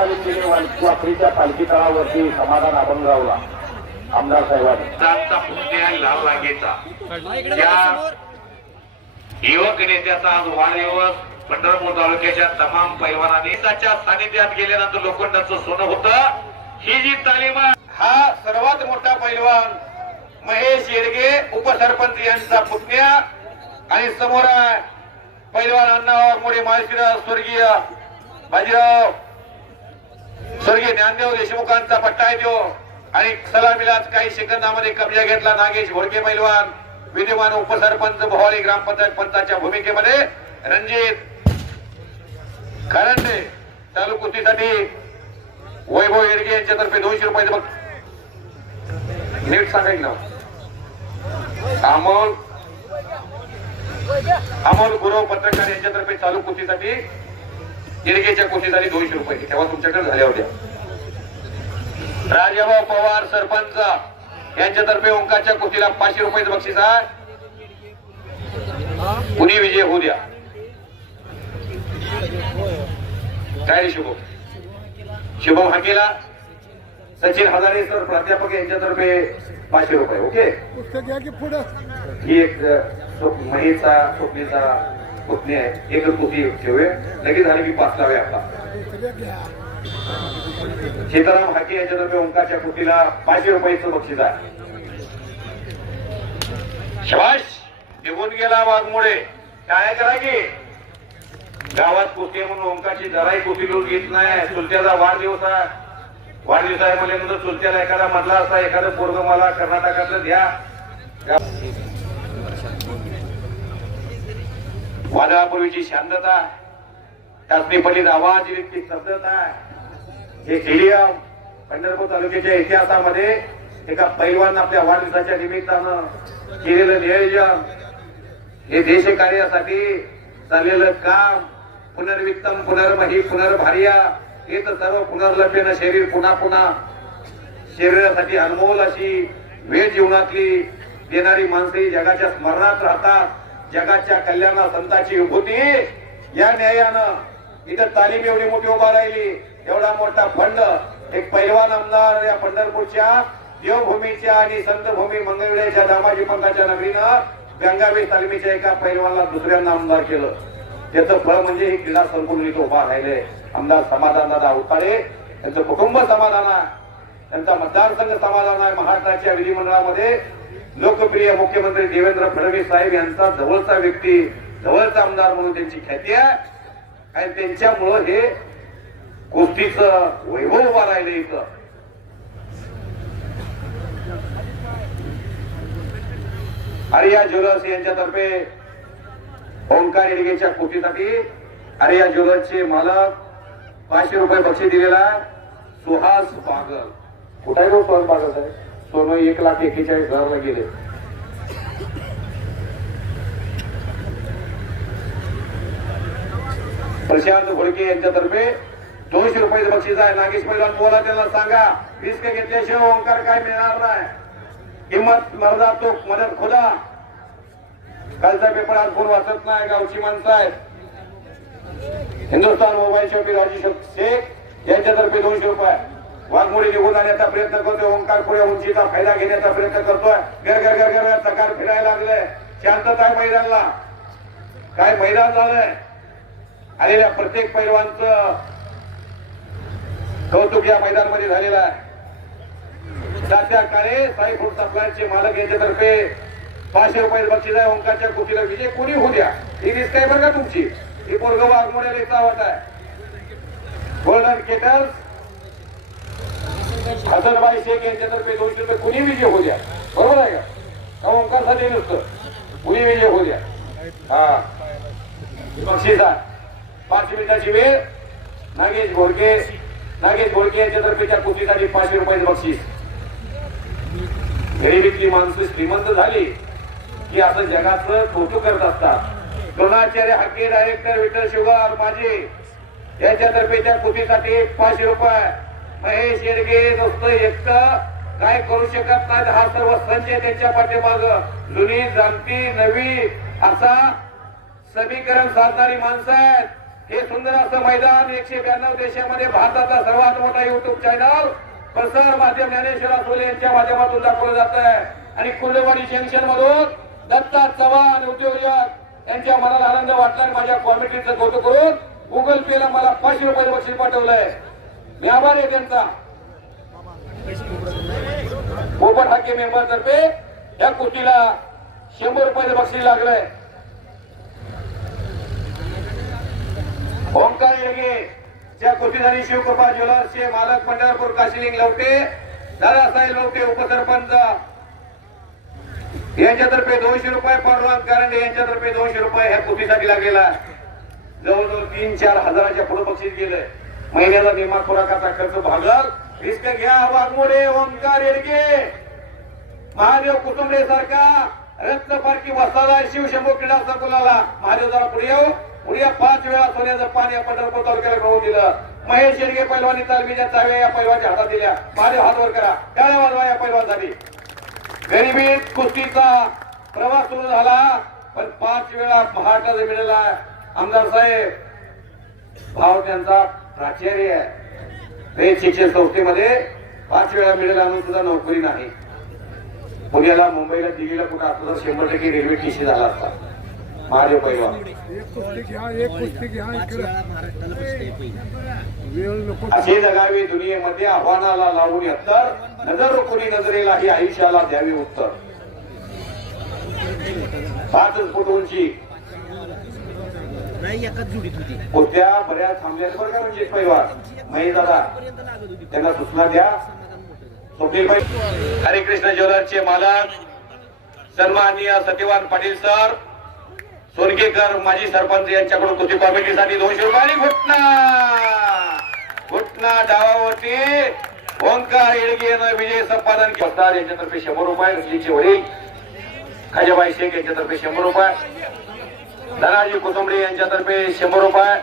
तालीम दिली वाखरीच्या पालखी तळावरती समाधान अभंगरावला आमदार साहेबांनी त्यांचा पुण्य लाल लागेचा त्या युवक नेत्याचा आज वाढदिवस पंढरपूर तालुक्याच्या तमाम पैलवानांनी त्याच्या सानिध्यात गेल्यानंतर लोखंडाचं सोनं होतं. ही जी तालीम हा सर्वात मोठा पैलवान महेश येडगे उपसरपंच यांचा पुतण्या आणि समोर पैलवान अण्णाराव मोरे माळशिरस स्वर्गीय बाजीराव स्वर्गीय ज्ञानदेव देशमुखांचा पट्टा आहे तो. आणि सलामीलाच काही सेकंदामध्ये कब्जा घेतला नागेश घोडके पैलवान विद्यमान उपसरपंच भोवाली ग्रामपंचायत पंचाच्या भूमिकेमध्ये रणजित खरंडे चालू कुस्तीसाठी वैभव येडगे यांच्यातर्फे 200 रुपयाचे बघ नीट सांगायचं ना अमोल गुरव पत्रकार यांच्यातर्फे चालू कुस्तीसाठी येडगेच्या कुस्तीसाठी 200 रुपये तेव्हा तुमच्याकडे झाल्या होत्या. राजाभाऊ पवार सरपंच यांच्यातर्फे ओंकारच्या कुस्तीला 500 रुपयाचं बक्षीस आहे. कुणी विजय होऊ द्या. काय रे शुभम हाकेला सचिन हजारे सर प्राध्यापक यांच्यातर्फे 500 रुपये. ओके ही एक महेशचा स्वप्नीचा पुतणी आहे. एकच कुस्ती ठेवूया लगेच झाली की 5 लावे आपला. सीताराम हाके यांच्यातर्फे ओंकारच्या कुस्तीला 500 रुपयाचं बक्षीस आहे. शबाश निघून गेला वाघमोडे. काय करा की गावात कुस्ती म्हणून ओंकारची जराही कुस्ती लूट घेत नाही. चुलत्याचा वाढदिवस आहे. वाढदिवस आहे म्हणजे चुलत्याला एखादा मधला असा एखादं पोरग मला कर्नाटकातलं द्या. वादळापूर्वीची शांतता चाचणी पडलीत आवाज इतकी शब्दता हे स्टेडियम पंढरपूर तालुक्याच्या इतिहासामध्ये एका पैलवान आपल्या वाढदिवसाच्या निमित्तानं केलेलं नियोजन हे देशकार्यासाठी चाललेलं काम पुनर्वित्तम पुनर्मही पुनर्भार्या हे तर सर्व पुनर्लभ्यनं शरीर पुन्हा पुन्हा शरीरासाठी अनमोल अशी वेळ जीवनातली देणारी माणसे जगाच्या स्मरणात राहतात. जगाच्या कल्याणा संतांची विभूती या न्यायानं इथं तालीम एवढी मोठी उभा राहिली. एवढा मोठा फंड एक पैलवान आमदार या पंढरपूरच्या देवभूमीच्या आणि संतभूमी मंगळवेढ्याच्या दामाजी पंथाच्या नगरीनं गंगावेश तालमीच्या एका पैलवानला दुसऱ्यांदा आमदार केलं. त्याचं फळ म्हणजे ही क्रीडा संकुल इथं उभा राहिले. आमदार समाधानदादा उतारे त्यांचं कुटुंब समाधान आहे. त्यांचा मतदारसंघ समाधान आहे. महाराष्ट्राच्या विधिमंडळामध्ये लोकप्रिय मुख्यमंत्री देवेंद्र फडणवीस साहेब यांचा जवळचा व्यक्ती जवळचा आमदार म्हणून त्यांची ख्याती आहे. आणि त्यांच्यामुळं हे कुस्तीचं वैभव उभा राहिले. इथं आर्या ज्वेलर्स यांच्यातर्फे ओंकार येडगेच्या कुस्तीसाठी आर्या ज्वेलर्सचे मालक 500 रुपये बक्षीस दिलेला सुहास बागल. कुठे आहे सुहास बागल साहेब? सोनं 1,41,000 गेले. प्रशांत घोडके यांच्यातर्फे 200 रुपयाचं बक्षीस आहे. नागेश पैलवान बोला त्यांना सांगा रिस्क घेतल्याशिवाय ओंकार काय मिळणार नाही. हिम्मत मर्दा तो मदत खुदा. कालचा पेपर आज कोण वाचत नाही. गावची माणसं आहेत. हिंदुस्थान मोबाईल शॉपी राजू शेख यांच्यातर्फे 200 रुपये. वाघमोडी निघून जाण्याचा प्रयत्न करतोय. ओंकार पुढे उंचीचा फायदा घेण्याचा प्रयत्न करतोय. घर घर घर घर चकार फिरायला लागले. शांतता आहे मैदानला. काय मैदान झालंय. आलेल्या प्रत्येक पैलवानचं कौतुक या मैदानामध्ये झालेलं आहे. तात्या काळे साई फूड सप्लायरचे मालक यांच्यातर्फे 500 रुपये बक्षीस आहे. ओंकारच्या कुस्तीला विजय कोणी होऊ द्या. ही रिस्क आहे बरं का तुमची. ही पोरग वाघमोड्याला इथं आवडत आहे. गोल्डन केटर्स हसनबाई शेख यांच्यातर्फे 200 रुपये कुणी विजय होऊ द्या. बरोबर आहे का? ओंकार साठी नुसतं कुणी विजय होऊ द्या. हा बक्षीस आहे. 5 मिनिटाची वेळ. नागेश घोडके यांच्यातर्फे त्या कुस्तीसाठी 500 रुपयाचं बक्षीस. गरिबीतली माणसं श्रीमंत झाली की असं जगाचं कौतुक करत असतात. द्रोणाचार्य हाके डायरेक्टर विठ्ठल शिवगार माझे यांच्यातर्फे त्या कुस्तीसाठी 500 रुपये. महेश येडगे नुसतं एकटं काय करू शकत नाही. हा सर्व संच त्यांच्या पाठीमाग जुनी जाणती नवी असा समीकरण साधणारी माणसं आहेत. हे सुंदर असं मैदान 192 देशामध्ये भारताचा सर्वात मोठा युट्यूब चॅनल प्रसार माध्यम ज्ञानेश्वर सोले यांच्या माध्यमातून दाखवलं जात आहे. आणि कुर्लेवाडी जंक्शन मधून दत्ता चव्हाण उद्योजक यांच्या मनाला आनंद वाटला आणि माझ्या कॉमिटीचं कौतुक करून गुगल पेला मला 500 रुपये बक्षीस पाठवलंय. मी आभार आहे त्यांचा. पोपट हाके मेंबर तर्फे या कुस्तीला 100 रुपये बक्षीस लागलंय. ओंकार येडगे च्या कुस्तीधारी शिवकृपा ज्वेलर्सचे मालक पंढरपूर काशिलिंग लवटे, दादासाहेब लवटे उपसरपंच यांच्यातर्फे 200 रुपये, पांडुरंग कारंडे यांच्यातर्फे 200 रुपये ह्या कुस्तीसाठी लागलेला. जवळजवळ 3-4 हजाराच्या पुढे बक्षीस गेलंय. महिन्याचा निर्माण खुराकाचा खर्च भागल. रिस्क घ्या. वाघमोडे ओंकार येडगे, महादेव कुटुंबे सारखा रत्नपारखी वस्ताला शिवशंभू क्रीडा संकुलाला महादेव जरा पुढे येऊ. पुढे 5 वेळा सोन्याचं पान या पंढरपूर तालुक्याला मिळवून दिलं. महेश शेडगे पैलवानी तालमीच्या चाव्या या पैलवानच्या हातात दिल्या. महादेव हात वर करा. टाळ्या वाजवा या पैलवानसाठी. गरिबीत कुस्तीचा प्रवास सुरू झाला, पण 5 वेळा महाराष्ट्र मिळाला. आमदार साहेब भाव त्यांचा प्राचार्य आहे. शिक्षण संस्थेमध्ये 5 वेळा मिळाला म्हणून सुद्धा नोकरी नाही. पुण्याला मुंबईला दिल्लीला कुठं असतं तर 100% रेल्वे टीसी झाला असता. महादेव पैलवान असे जगावे दुनियेमध्ये आव्हानाला लावून यत्तर, नजर कोणी नजरेला ही आयुष्याला द्यावी उत्तर. 5 फूट उंची होत्या बऱ्याच थांबल्या बरं का. म्हणजे पैलवान महेश दादा त्यांना सूचना द्या. हरिकृष्ण ज्वेलर्सचे मालक सन्माननीय सत्यवान पाटील सर सोनकेकर माजी सरपंच यांच्याकडून कुस्ती कॉमिटीसाठी 200 रुपये. घुटना डावावरती ओंकार येडगे यांना विजय संपादन केला. यांच्यातर्फे 100 रुपये. रसलीचे वडील खाजाबाई शेख यांच्यातर्फे 100 रुपये. धनाजी कुटुंबे यांच्यातर्फे 100 रुपये.